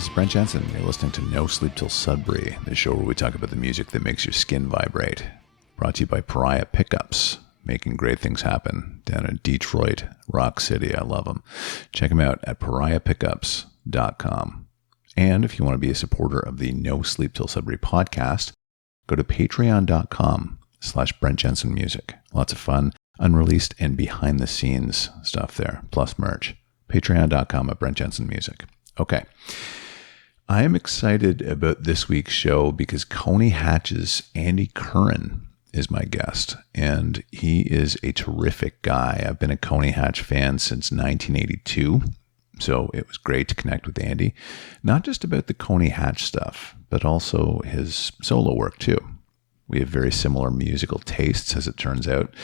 this is Brent Jensen. You're listening to No Sleep Till Sudbury, the show where we talk about the music that makes your skin vibrate. Brought to you by Pariah Pickups, making great things happen down in Detroit, Rock City. I love them. Check them out at pariahpickups.com. And if you want to be a supporter of the No Sleep Till Sudbury podcast, go to patreon.com/Brent Jensen Music. Lots of fun, unreleased and behind the scenes stuff there, plus merch. Patreon.com at Brent Jensen Music. Okay. I am excited about this week's show because Coney Hatch's Andy Curran is my guest, and he is a terrific guy. I've been a Coney Hatch fan since 1982, so it was great to connect with Andy, not just about the Coney Hatch stuff, but also his solo work too. We have very similar musical tastes, as it turns out,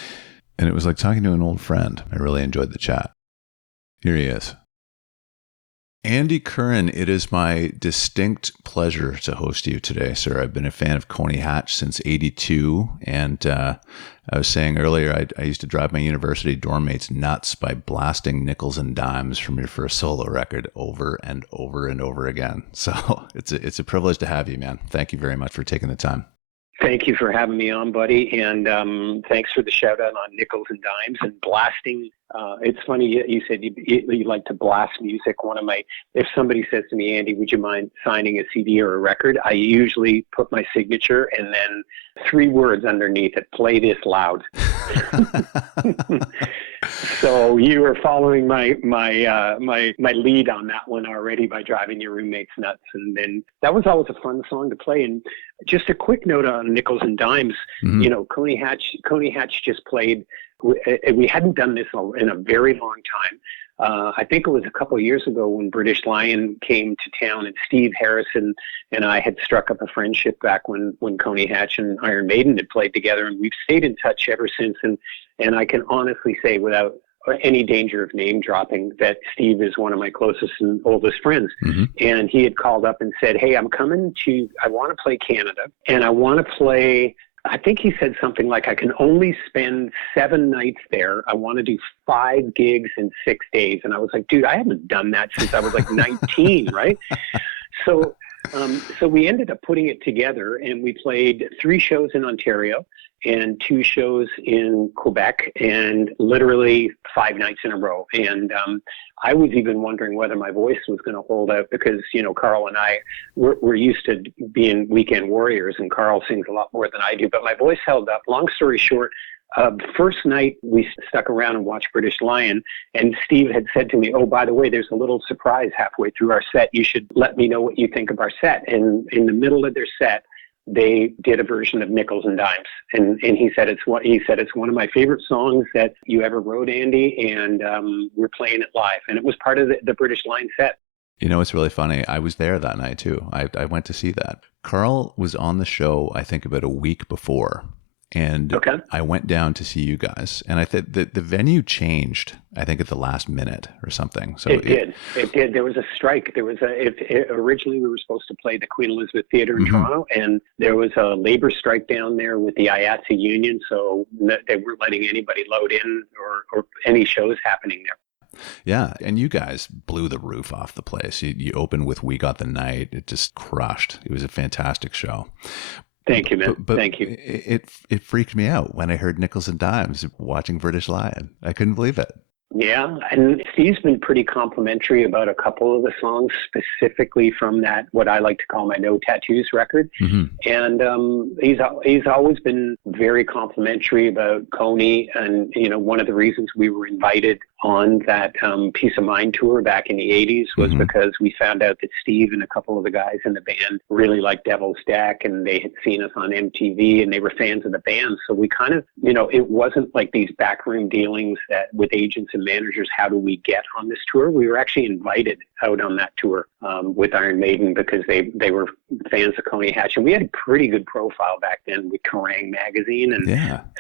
and it was like talking to an old friend. I really enjoyed the chat. Here he is. Andy Curran, it is my distinct pleasure to host you today, sir. I've been a fan of Coney Hatch since '82, and I was saying earlier, I used to drive my university dorm mates nuts by blasting nickels and dimes from your first solo record over and over and over again. So it's a privilege to have you, man. Thank you very much for taking the time. Thank you for having me on, buddy, and thanks for the shout-out on nickels and dimes and blasting. It's funny, you said you like to blast music. If somebody says to me, Andy, would you mind signing a CD or a record? I usually put my signature and then 3 words underneath it, play this loud. So you are following my lead on that one already by driving your roommates nuts. And then that was always a fun song to play. And just a quick note on nickels and dimes, you know, Coney Hatch just played. We hadn't done this in a very long time. I think it was a couple of years ago when British Lion came to town, and Steve Harrison and I had struck up a friendship back when Coney Hatch and Iron Maiden had played together, and we've stayed in touch ever since. And I can honestly say, without any danger of name dropping, that Steve is one of my closest and oldest friends. And he had called up and said, hey, I want to play Canada, and I want to play, I think he said something like, I can only spend 7 nights there. I want to do 5 gigs in 6 days. And I was like, dude, I haven't done that since I was like 19, right? So we ended up putting it together, and we played 3 shows in Ontario and 2 shows in Quebec, and literally 5 nights in a row. And I was even wondering whether my voice was going to hold out because, you know, Carl and I, we're used to being weekend warriors, and Carl sings a lot more than I do, but my voice held up. Long story short, first night we stuck around and watched British Lion, and Steve had said to me, oh, by the way, there's a little surprise halfway through our set. You should let me know what you think of our set. And in the middle of their set, they did a version of Nickels and Dimes. And he said it's one of my favorite songs that you ever wrote, Andy, and we're playing it live. And it was part of the British Lion set. You know, it's really funny. I was there that night too. I went to see that. Carl was on the show, I think, about a week before. And okay. I went down to see you guys, and I think the venue changed, I think, at the last minute or something. So It did. There was a strike. Originally we were supposed to play the Queen Elizabeth Theatre in Toronto, and there was a labor strike down there with the IATSE union, so they weren't letting anybody load in or any shows happening there. Yeah, and you guys blew the roof off the place. You opened with We Got the Night. It just crushed. It was a fantastic show. Thank you, man. But thank you. It freaked me out when I heard Nickels and Dimes watching British Lion. I couldn't believe it. Yeah, and Steve's been pretty complimentary about a couple of the songs, specifically from that, what I like to call my No Tattoos record. And he's always been very complimentary about Coney. And, you know, one of the reasons we were invited on that Peace of Mind tour back in the 80s was because we found out that Steve and a couple of the guys in the band really liked Devil's Deck, and they had seen us on MTV, and they were fans of the band. So we kind of, you know, it wasn't like these backroom dealings that with agents and managers, how do we get on this tour? We were actually invited out on that tour with Iron Maiden because they were fans of Coney Hatch, and we had a pretty good profile back then with Kerrang! Magazine and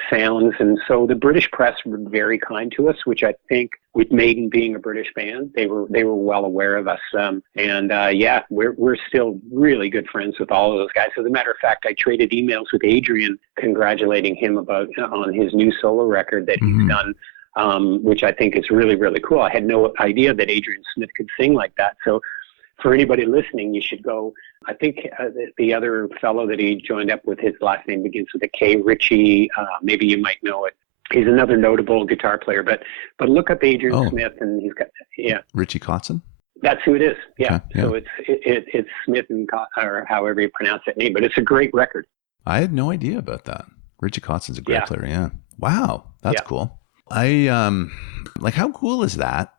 Sounds, and so the British press were very kind to us, which I think with Maiden being a British band, they were well aware of us, we're still really good friends with all of those guys. As a matter of fact, I traded emails with Adrian congratulating him on his new solo record that he's done. Which I think is really, really cool. I had no idea that Adrian Smith could sing like that. So for anybody listening, you should go. I think the other fellow that he joined up with, his last name begins with a K, Richie. Maybe you might know it. He's another notable guitar player, but look up Adrian Smith, and he's got Richie Kotzen. That's who it is. Yeah. Okay, yeah. So it's Smith and or however you pronounce that name, but it's a great record. I had no idea about that. Richie Kotzen's a great player. Yeah. Wow, that's cool. I like, how cool is that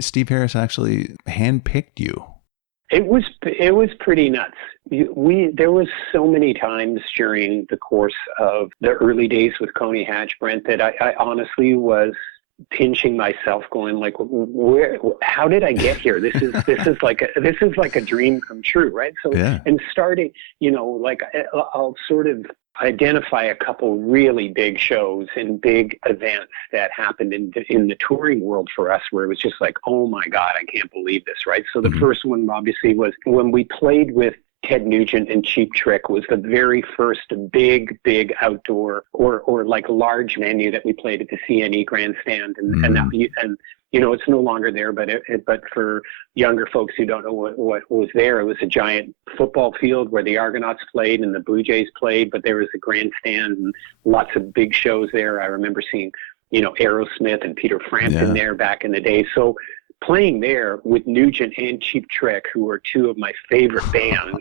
Steve Harris actually handpicked you? It was pretty nuts. There was so many times during the course of the early days with Coney Hatch, Brent, that I honestly was pinching myself, going like, how did I get here? This is like a dream come true, right? So and starting, like, I'll sort of identify a couple really big shows and big events that happened in the touring world for us, where it was just like, oh my God, I can't believe this, right? So the first one obviously was when we played with Ted Nugent and Cheap Trick. Was the very first big outdoor or like large venue that we played at the CNE Grandstand, and it's no longer there, but for younger folks who don't know what was there, it was a giant football field where the Argonauts played and the Blue Jays played, but there was a grandstand and lots of big shows there. I remember seeing, Aerosmith and Peter Frampton there back in the day. So playing there with Nugent and Cheap Trick, who were two of my favorite bands,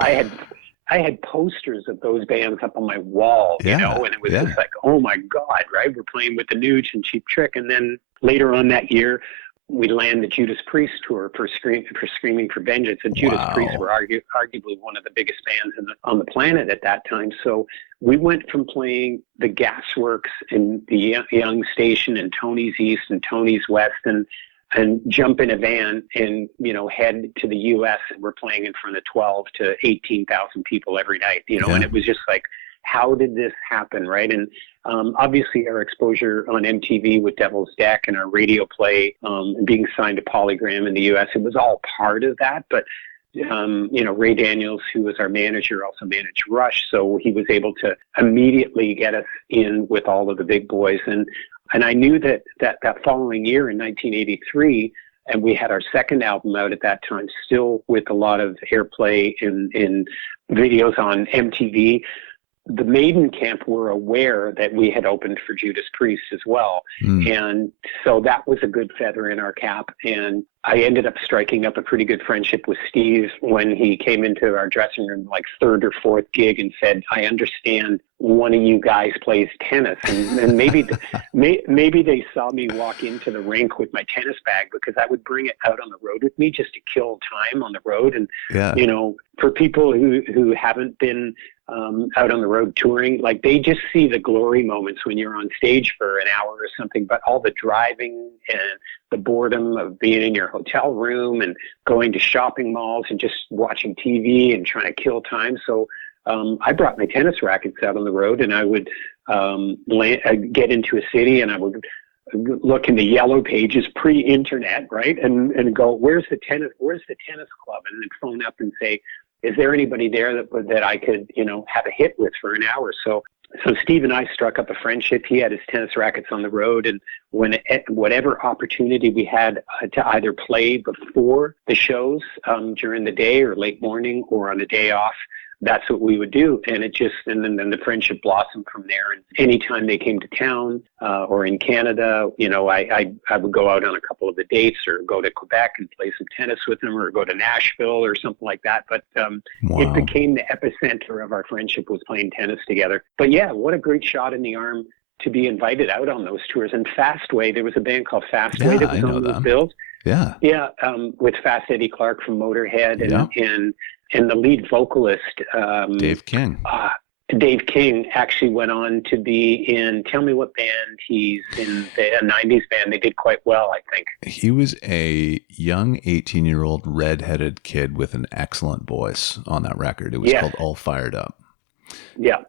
I had posters of those bands up on my wall, and it was just like, oh my God, right? We're playing with the Nuge and Cheap Trick. And then later on that year, we land the Judas Priest tour for Screaming for Vengeance. And Judas Priest were arguably one of the biggest bands on the planet at that time. So we went from playing the Gasworks and the Young Station and Tony's East and Tony's West and jump in a van and, head to the U.S. and we're playing in front of 12 to 18,000 people every night, and it was just like, how did this happen, right? And obviously our exposure on MTV with Devil's Deck and our radio play and being signed to Polygram in the U.S., it was all part of that. But, Ray Daniels, who was our manager, also managed Rush, so he was able to immediately get us in with all of the big boys. And I knew that following year in 1983, and we had our second album out at that time, still with a lot of airplay in videos on MTV. The Maiden camp were aware that we had opened for Judas Priest as well. And so that was a good feather in our cap. And I ended up striking up a pretty good friendship with Steve when he came into our dressing room, like third or fourth gig, and said, I understand one of you guys plays tennis. And maybe they saw me walk into the rink with my tennis bag, because I would bring it out on the road with me just to kill time on the road. And, for people who haven't been out on the road touring, like, they just see the glory moments when you're on stage for an hour or something, but all the driving and the boredom of being in your hotel room and going to shopping malls and just watching TV and trying to kill time. So I brought my tennis rackets out on the road, and I would get into a city, and I would look in the yellow pages pre-internet, right, and go, where's the tennis club, and then phone up and say, is there anybody there that I could, have a hit with for an hour? So Steve and I struck up a friendship. He had his tennis rackets on the road, and whatever opportunity we had to either play before the shows during the day or late morning or on a day off, that's what we would do. And then the friendship blossomed from there. And anytime they came to town or in Canada, I would go out on a couple of the dates or go to Quebec and play some tennis with them, or go to Nashville or something like that. But it became the epicenter of our friendship, was playing tennis together. But yeah, what a great shot in the arm to be invited out on those tours. And Fastway, there was a band called Fastway that was on those bills. Yeah. Yeah. With Fast Eddie Clark from Motorhead and the lead vocalist, Dave King. Dave King actually went on to be in, tell me what band he's in, a 90s band. They did quite well, I think. He was a young 18-year-old redheaded kid with an excellent voice on that record. It was called All Fired Up. Yeah.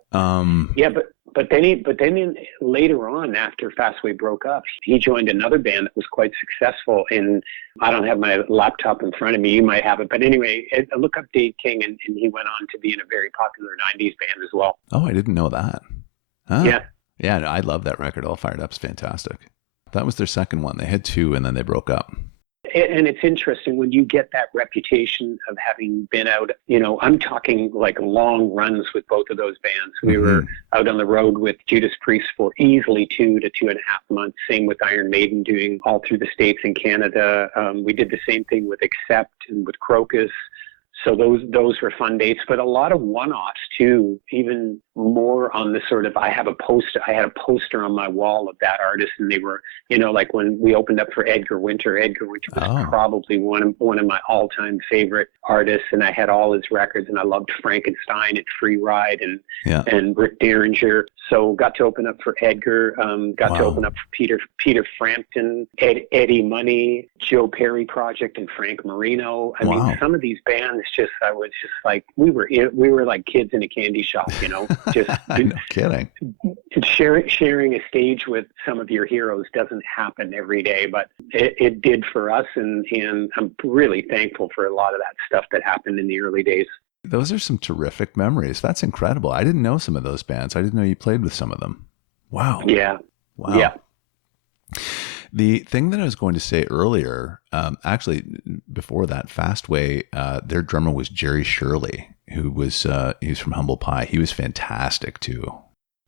But then later on, after Fastway broke up, he joined another band that was quite successful. And I don't have my laptop in front of me. You might have it. But anyway, look up Dave King, and he went on to be in a very popular 90s band as well. Oh, I didn't know that. Huh? Yeah. Yeah, I love that record. All Fired Up's fantastic. That was their second one. They had two, and then they broke up. and it's interesting when you get that reputation of having been out, I'm talking like long runs with both of those bands. We were out on the road with Judas Priest for easily 2 to 2.5 months. Same with Iron Maiden, doing all through the States and Canada. We did the same thing with Accept and with Crocus. So those were fun dates, but a lot of one-offs too, even more on the sort of, I had a poster on my wall of that artist, and they were, like when we opened up for Edgar Winter was probably one of my all-time favorite artists, and I had all his records, and I loved Frankenstein and Free Ride and Rick Derringer. So got to open up for Edgar, to open up for Peter Frampton, Eddie Money, Joe Perry Project, and Frank Marino. I mean, some of these bands, I was just like, we were like kids in a candy shop, just no kidding. Sharing a stage with some of your heroes doesn't happen every day, but it did for us. And I'm really thankful for a lot of that stuff that happened in the early days. Those are some terrific memories. That's incredible. I didn't know some of those bands. I didn't know you played with some of them. Wow. Yeah. Wow. Yeah. The thing that I was going to say earlier, actually, before that, Fastway, their drummer was Jerry Shirley, who was he was from Humble Pie. He was fantastic too.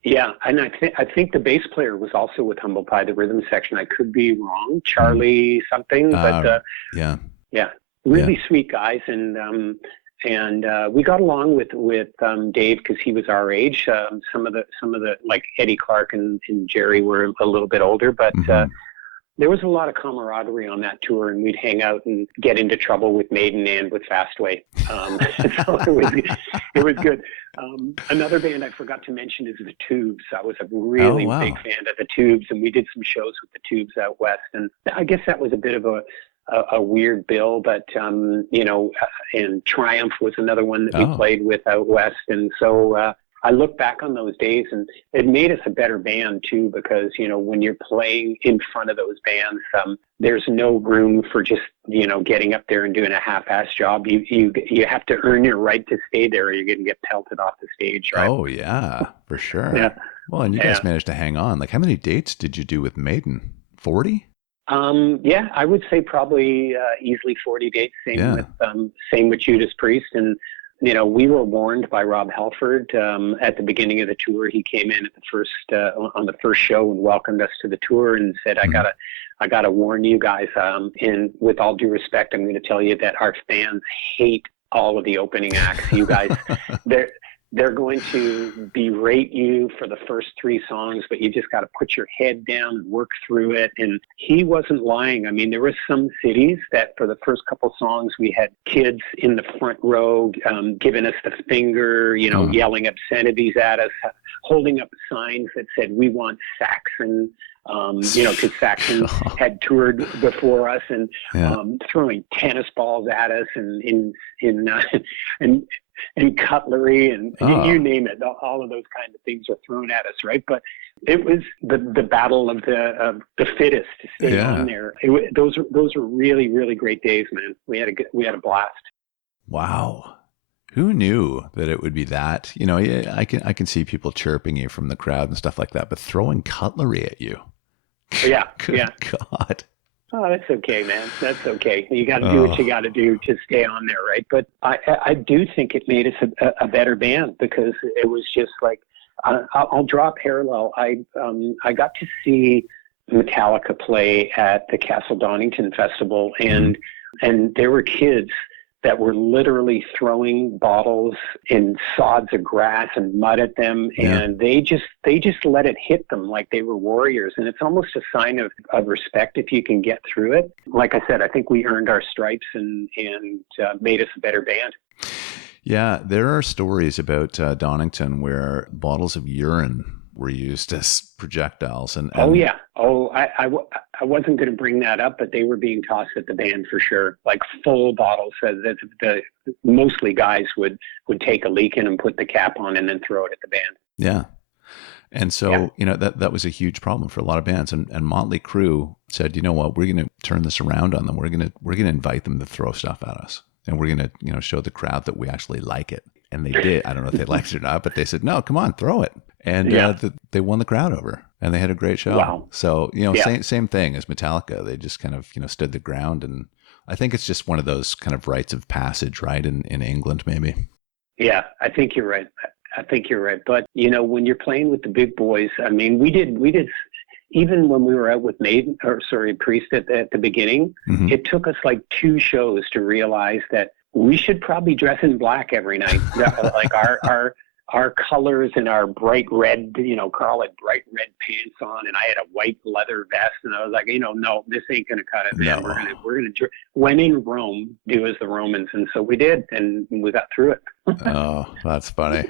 Yeah, and I think the bass player was also with Humble Pie, the rhythm section. I could be wrong, Charlie something, but really sweet guys, and we got along with Dave because he was our age. Some of the like Eddie Clark and Jerry were a little bit older, but there was a lot of camaraderie on that tour, and we'd hang out and get into trouble with Maiden and with Fastway. So it was good. Another band I forgot to mention is the Tubes. I was a really big fan of the Tubes, and we did some shows with the Tubes out west. And I guess that was a bit of a weird bill, but and Triumph was another one that we played with out west. And so I look back on those days, and it made us a better band too, because when you're playing in front of those bands, there's no room for just getting up there and doing a half-ass job. You have to earn your right to stay there, or you're going to get pelted off the stage. Right? Oh yeah, for sure. Yeah. Well, and you guys managed to hang on. Like, how many dates did you do with Maiden? 40? Yeah, I would say probably easily 40 dates. Same with Judas Priest. And we were warned by Rob Halford at the beginning of the tour. He came in at the first on the first show and welcomed us to the tour and said, "I gotta warn you guys. And with all due respect, I'm going to tell you that our fans hate all of the opening acts. You guys, they're going to berate you for the first 3 songs, but you just got to put your head down and work through it." And he wasn't lying. I mean, there were some cities that for the first couple songs, we had kids in the front row giving us the finger, yelling obscenities at us, holding up signs that said, "We want Saxon," because Saxon had toured before us, and throwing tennis balls at us and cutlery and you name it. All of those kind of things are thrown at us, right? But it was the battle of the fittest to stay on there. Those were really, really great days, man. We had a blast. Wow. Who knew that it would be that? I can see people chirping you from the crowd and stuff like that, but throwing cutlery at you. Yeah. Good God. Oh, that's okay, man. That's okay. You got to do what you got to do to stay on there, right? But I do think it made us a better band, because it was just like, I'll draw a parallel. I got to see Metallica play at the Castle Donington Festival, and there were kids that were literally throwing bottles in sods of grass and mud at them, and they just let it hit them like they were warriors. And it's almost a sign of respect if you can get through it. Like I said, I think we earned our stripes and made us a better band. Yeah, there are stories about Donington where bottles of urine were used as projectiles. And I wasn't going to bring that up, but they were being tossed at the band for sure, like full bottles. That mostly guys would take a leak in and put the cap on and then throw it at the band. Yeah. And so, that was a huge problem for a lot of bands. And Motley Crue said, you know what, we're going to turn this around on them. We're going to invite them to throw stuff at us. And we're going to, show the crowd that we actually like it. And they did. I don't know if they liked it or not, but they said, no, come on, throw it. And they won the crowd over. and they had a great show. Wow. So, Yeah. same thing as Metallica. They just kind of, stood the ground. And I think it's just one of those kind of rites of passage, right? In England, maybe. Yeah, I think you're right. I think you're right. But, when you're playing with the big boys, I mean, we did, even when we were out with Maiden, Priest at the beginning, Mm-hmm. it took us like 2 shows to realize that we should probably dress in black every night. Like our colors and our bright red, Carl had bright red pants on, and I had a white leather vest, and I was like, no, this ain't gonna cut it, man. No. We're gonna when in Rome, do as the Romans, and so we did, and we got through it. Oh, that's funny.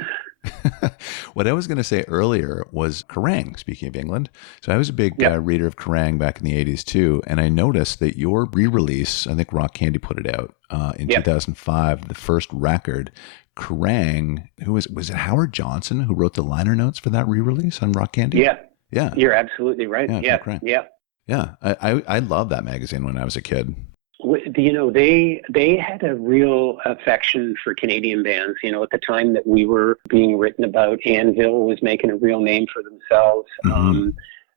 What I was going to say earlier was Kerrang, speaking of England. So I was a big Yep. reader of Kerrang back in the 80s too. And I noticed that your re-release, I think Rock Candy put it out in Yep. 2005, the first record, Kerrang, was it Howard Johnson who wrote the liner notes for that re-release on Rock Candy? Yeah, Yeah. you're absolutely right. Yeah, Yeah, Kerrang. yeah. Yeah. I loved that magazine when I was a kid. They had a real affection for Canadian bands. At the time that we were being written about, Anvil was making a real name for themselves. Mm-hmm.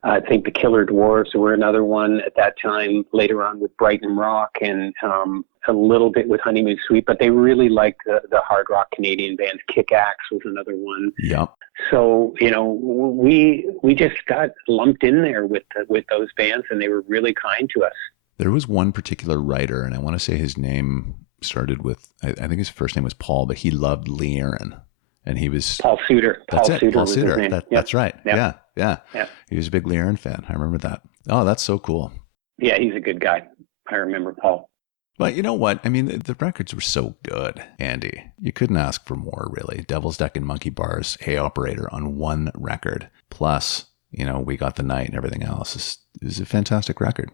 I think the Killer Dwarfs were another one at that time, later on with Brighton Rock, and a little bit with Honeymoon Suite, but they really liked the hard rock Canadian bands. Kick Axe was another one. Yep. So, we just got lumped in there with those bands, and they were really kind to us. There was one particular writer, and I want to say his name started with, I think his first name was Paul, but he loved Lee Aaron. And he was Paul Suter. That's Paul it. Suter Paul was his Suter. name. That's right. Yep. Yeah. Yep. He was a big Lee Aaron fan. I remember that. Oh, that's so cool. Yeah, he's a good guy. I remember Paul. But you know what? I mean, the records were so good, Andy. You couldn't ask for more, really. Devil's Deck and Monkey Bars, Hey Operator on one record. Plus, We Got the Night and everything else. Is a fantastic record.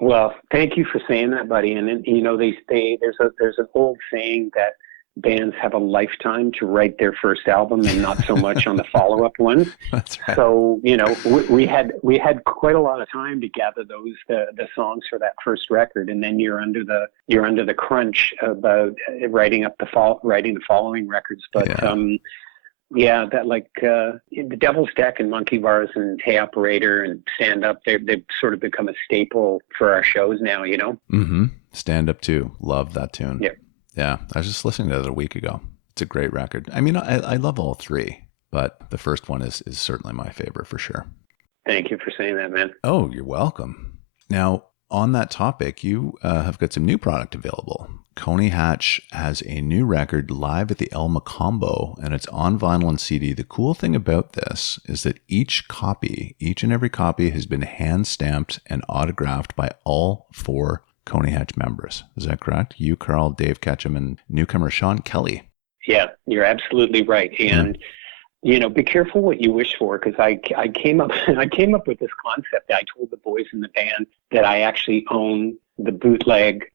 Well, thank you for saying that, buddy. And then, there's an old saying that bands have a lifetime to write their first album and not so much on the follow-up one. That's right. So, we had quite a lot of time to gather the songs for that first record, and then you're under the crunch about writing the following records. But the Devil's Deck and Monkey Bars and Hey Operator and Stand Up, they've sort of become a staple for our shows now, Mm-hmm. Stand Up too. Love that tune. Yeah. Yeah. I was just listening to it a week ago. It's a great record. I mean, I love all three, but the first one is certainly my favorite for sure. Thank you for saying that, man. Oh, you're welcome. Now, on that topic, you have got some new product available. Coney Hatch has a new record live at the El Mocambo, and it's on vinyl and CD. The cool thing about this is that each and every copy has been hand-stamped and autographed by all 4 Coney Hatch members. Is that correct? You, Carl, Dave Ketchum, and newcomer Sean Kelly. Yeah, you're absolutely right. And be careful what you wish for, because I came up with this concept. I told the boys in the band that I actually own the bootleg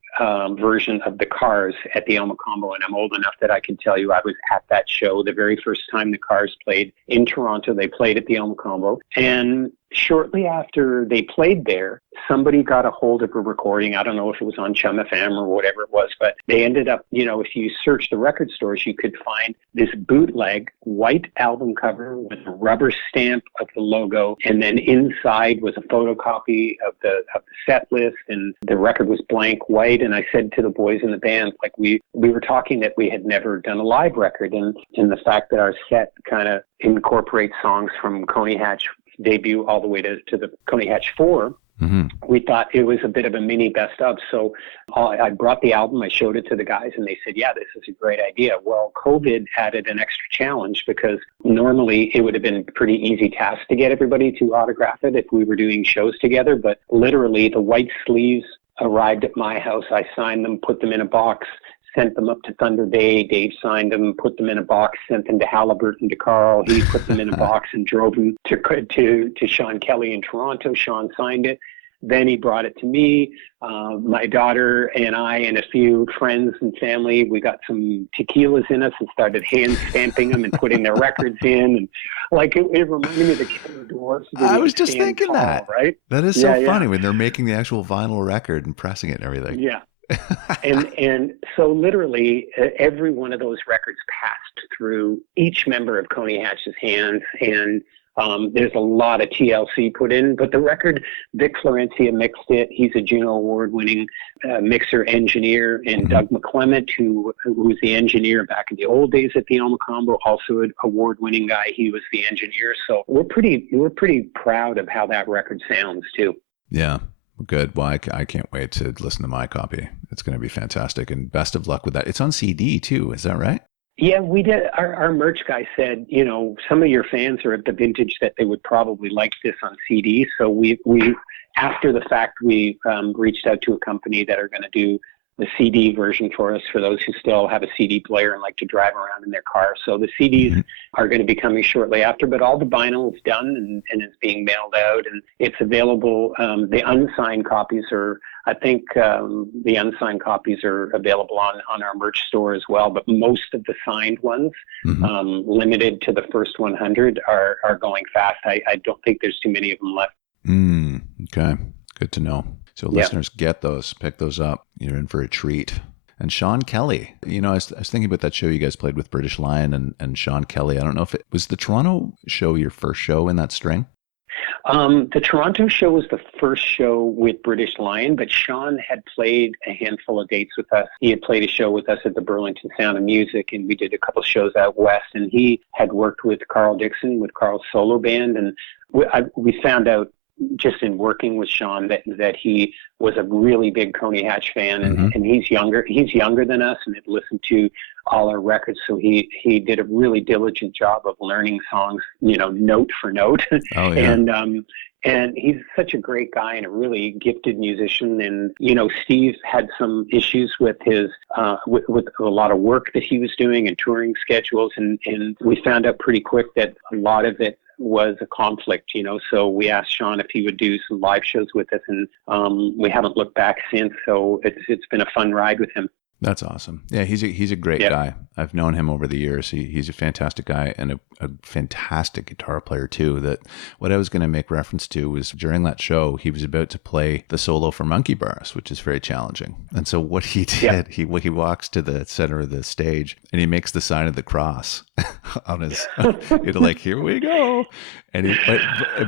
version of the Cars at the El Mocambo, and I'm old enough that I can tell you I was at that show the very first time the Cars played in Toronto. They played at the El Mocambo, and shortly after they played there, somebody got a hold of a recording. I don't know if it was on Chum FM or whatever it was, but they ended up, if you search the record stores, you could find this bootleg white album cover with a rubber stamp of the logo, and then inside was a photocopy of the set list, and the record was blank white. And I said to the boys in the band, like we were talking that we had never done a live record, and the fact that our set kind of incorporates songs from Coney Hatch debut all the way to the Coney Hatch 4, we thought it was a bit of a mini best of. So I brought the album, I showed it to the guys, and they said, yeah, this is a great idea. Well, COVID added an extra challenge, because normally it would have been a pretty easy task to get everybody to autograph it if we were doing shows together. But literally the white sleeves arrived at my house. I signed them, put them in a box, sent them up to Thunder Bay. Dave signed them, put them in a box, sent them to Halliburton to Carl. He put them in a box and drove them to Sean Kelly in Toronto. Sean signed it. Then he brought it to me. My daughter and I and a few friends and family, we got some tequilas in us and started hand stamping them and putting their records in. And it reminded me of the Killer Dwarfs. I was just thinking that. Right? That is so funny when they're making the actual vinyl record and pressing it and everything. Yeah. and so literally every one of those records passed through each member of Coney Hatch's hands, and There's a lot of TLC put in, but the record, Vic Florencia mixed it. He's a Juno Award-winning mixer engineer, and Doug McClement, who was the engineer back in the old days at the Mocambo, also an award-winning guy. He was the engineer. So we're pretty proud of how that record sounds too. Yeah. Good. Well, I can't wait to listen to my copy. It's going to be fantastic, and best of luck with that. It's on CD too. Is that right? Yeah, we did. Our merch guy said, some of your fans are at the vintage that they would probably like this on CD. So we after the fact, we reached out to a company that are going to do the CD version for us for those who still have a CD player and like to drive around in their car. So the CDs are going to be coming shortly after, but all the vinyl is done and is being mailed out, and it's available. The unsigned copies are, I think the unsigned copies are available on our merch store as well, but most of the signed ones, limited to the first 100, are going fast. I don't think there's too many of them left. Okay. Good to know. So listeners, get those, pick those up. You're in for a treat. And Sean Kelly, I was thinking about that show you guys played with British Lion and Sean Kelly. I don't know if it was the Toronto show your first show in that string? The Toronto show was the first show with British Lion, but Sean had played a handful of dates with us. He had played a show with us at the Burlington Sound of Music, and we did a couple shows out west, and he had worked with Carl Dixon, with Carl's solo band, and we found out just in working with Sean that he was a really big Coney Hatch fan, and he's younger than us and had listened to all our records. So he did a really diligent job of learning songs, note for note. Oh, yeah. And he's such a great guy and a really gifted musician. And, Steve had some issues with his, with a lot of work that he was doing and touring schedules. And we found out pretty quick that a lot of it was a conflict, so we asked Sean if he would do some live shows with us, and we haven't looked back since. So it's been a fun ride with him. That's awesome. Yeah, he's a great guy. I've known him over the years. He's a fantastic guy and a fantastic guitar player too. That what I was going to make reference to was during that show, he was about to play the solo for Monkey Bars, which is very challenging. And so what he did, he walks to the center of the stage and he makes the sign of the cross on his, like, here we go. And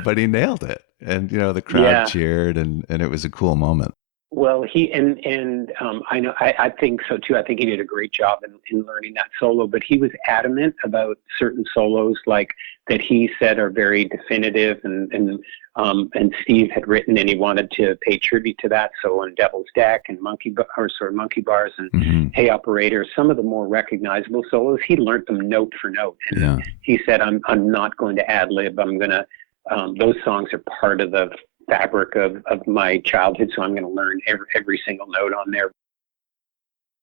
but he nailed it. And, the crowd cheered and it was a cool moment. Well, I know, I think so too. I think he did a great job in learning that solo, but he was adamant about certain solos like that he said are very definitive and Steve had written and he wanted to pay tribute to that. So on Devil's Deck and Monkey Bars and Hey Operator, some of the more recognizable solos, he learned them note for note. And he said, I'm not going to ad lib. I'm going to, those songs are part of the fabric of my childhood, so I'm going to learn every single note on there.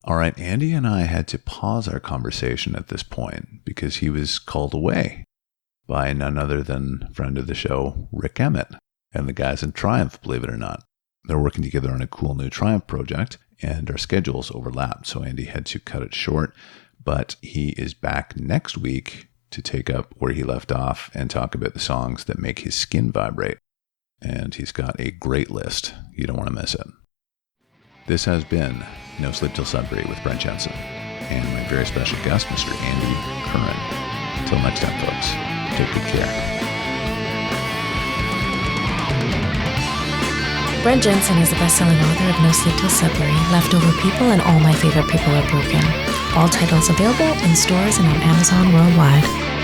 All right, Andy and I had to pause our conversation at this point because he was called away by none other than friend of the show, Rick Emmett, and the guys in Triumph, believe it or not. They're working together on a cool new Triumph project, and our schedules overlapped, so Andy had to cut it short, but he is back next week to take up where he left off and talk about the songs that make his skin vibrate. And he's got a great list. You don't want to miss it. This has been No Sleep Till Sudbury with Brent Jensen and my very special guest, Mr. Andy Curran. Until next time, folks, take good care. Brent Jensen is the best-selling author of No Sleep Till Sudbury, Leftover People, and All My Favorite People Are Broken. All titles available in stores and on Amazon worldwide.